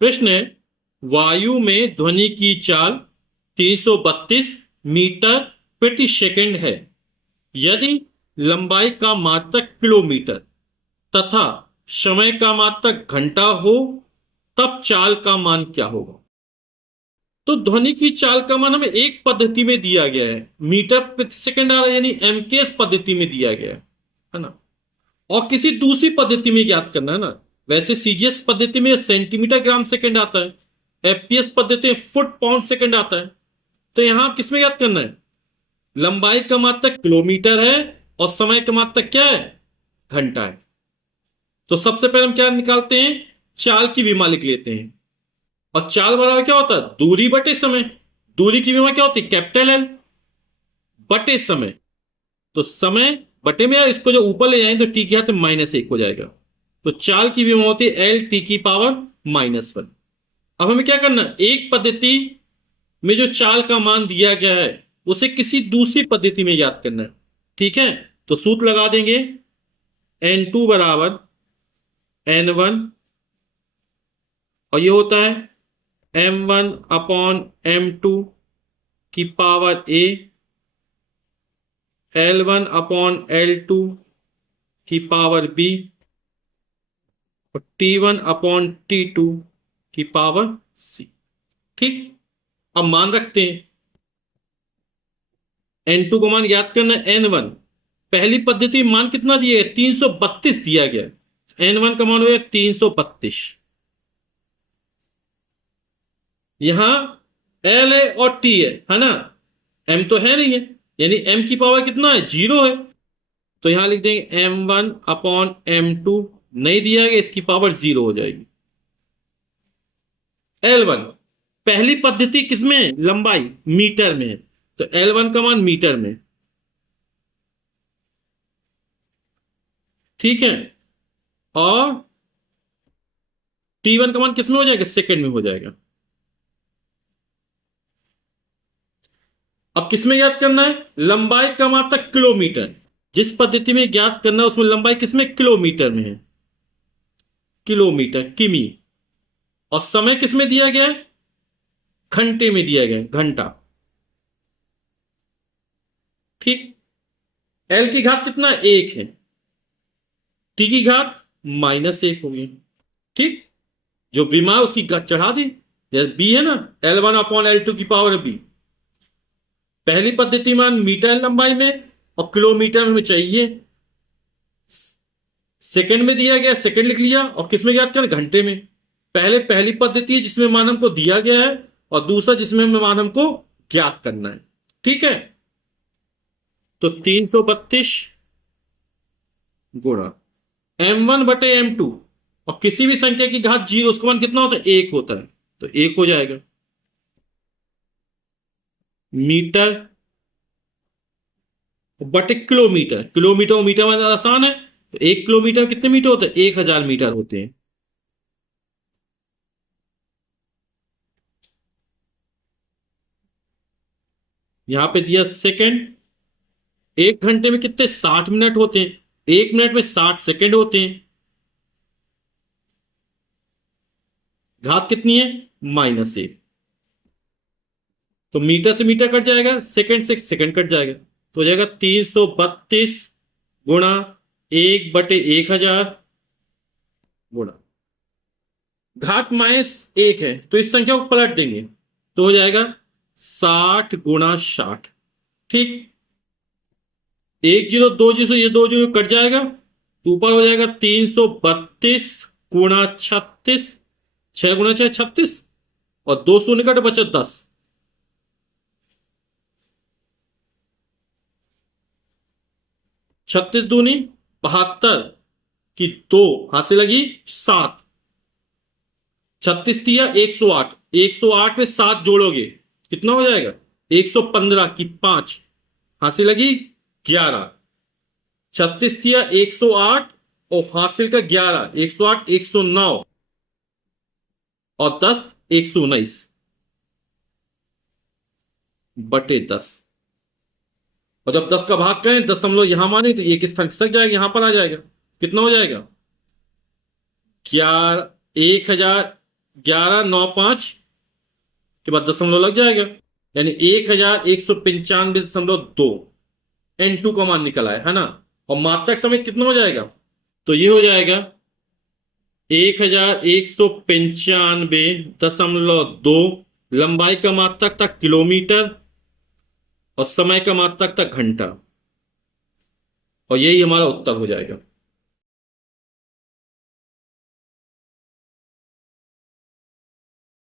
प्रश्न है, वायु में ध्वनि की चाल 332 मीटर प्रति सेकंड है। यदि लंबाई का मात्रक किलोमीटर तथा समय का मात्रक घंटा हो, तब चाल का मान क्या होगा? तो ध्वनि की चाल का मान हमें एक पद्धति में दिया गया है, मीटर प्रति सेकंड आ रहा है, यानी एमकेएस पद्धति में दिया गया है ना। और किसी दूसरी पद्धति में ज्ञात करना है ना। वैसे सीजीएस पद्धति में सेंटीमीटर ग्राम सेकंड आता है, एफपीएस पद्धति में फुट पाउंड सेकंड आता है। तो यहां किसमें ज्ञात करना है? लंबाई का मात्रक किलोमीटर है और समय का मात्रक क्या है? घंटा है। तो सबसे पहले हम क्या निकालते हैं? चाल की विमा लिख लेते हैं। और चाल बराबर क्या होता है? दूरी बटे समय। दूरी की विमा क्या होती है? कैपिटल एल बटे समय। तो समय बटे में इसको जो ऊपर ले जाएंगे तो टी के हाथ में -1 हो जाएगा। तो चाल की विमा होती है एल टी की पावर -1। अब हमें क्या करना है? एक पद्धति में जो चाल का मान दिया गया है उसे किसी दूसरी पद्धति में याद करना है। ठीक है, तो सूत्र लगा देंगे। N2 बराबर N1, और ये होता है M1 अपॉन M2 की power A, L1 upon L2 की पावर B, और T1 अपॉन T2 की पावर C। ठीक, अब मान रखते हैं। N2 को मान याद करना है N1। पहली पद्धति में मान कितना दिया है? 332 दिया गया। N1 का मान हो गया 332। यहां L है और T है ना। M तो है नहीं है, यानी M की पावर कितना है? 0 है। तो यहां लिख देंगे M1 अपॉन M2। नहीं दिया गया, इसकी पावर 0 हो जाएगी। L1 पहली पद्धति किसमें है? लंबाई मीटर में है, तो L1 का मान मीटर में। ठीक है, और T1 का मान किसमें हो जाएगा? सेकंड में हो जाएगा। अब किसमें ज्ञात करना है? लंबाई का मात्रक किलोमीटर। जिस पद्धति में ज्ञात करना है उसमें लंबाई किसमें? किलोमीटर में है, किलोमीटर किमी। और समय किसमें दिया गया है? घंटे में दिया गया है, घंटा। ठीक, एल की घात कितना? 1 है। टी की घात -1 हो गई। ठीक, जो विमा है उसकी घात चढ़ा दी। बी है ना, L1 अपॉन L2 की पावर बी। पहली पद्धति में मीटर लंबाई में और किलोमीटर में चाहिए। सेकंड में दिया गया, सेकंड लिख लिया। और किसमें ज्ञात करना? घंटे में। पहली पद्धति है जिसमें मान हमको दिया गया है, और दूसरा जिसमें मान हमको ज्ञात करना है। ठीक है, तो 332 गुणा M1 बटे M2, और किसी भी संख्या की घात 0 उसका मान कितना होता है? 1 होता है, तो 1 हो जाएगा। मीटर बटे किलोमीटर। किलोमीटर और मीटर में आसान है, तो 1 किलोमीटर में कितने मीटर होते हैं? 1000 मीटर होते हैं। यहां पे दिया सेकंड। 1 घंटे में कितने? 60 मिनट होते हैं। 1 मिनट में 60 सेकंड होते हैं। घात कितनी है? -1। तो मीटर से मीटर कट जाएगा, सेकंड से सेकंड कट जाएगा, तो हो जाएगा 332 गुणा 1/1000 गुणा घात -1 है, तो इस संख्या को पलट देंगे तो हो जाएगा 60 × 60। ठीक, 1 0 2 0 से ये 2 0 कट जाएगा, तो ऊपर हो जाएगा 332 गुणा 36। 6 गुणा 6 36, और 2 शून्य कट बचा 10। 36 दूनी 72 की 2 हाथ से लगी 7। 36 दिया 108। 108 में 7 जोड़ोगे कितना हो जाएगा? 115 की 5 हाथ से लगी 11। 36 दिया 108 और हासिल का 11, 108 109 और 10 119 बटे 10। और जब 10 का भाग करें, 10 यहां माने तो एक स्थान खिसक जाएगा, यहां पर आ जाएगा। कितना हो जाएगा? 11 1000 1195 के बाद दशमलव लग जाएगा, यानी 1195.2 N2 का मान निकला है ना। और मात्रक समय कितना हो जाएगा, तो ये हो जाएगा 1195.2। लंबाई का मात्रक था किलोमीटर और समय का मात्रक था घंटा, और यही हमारा उत्तर हो जाएगा।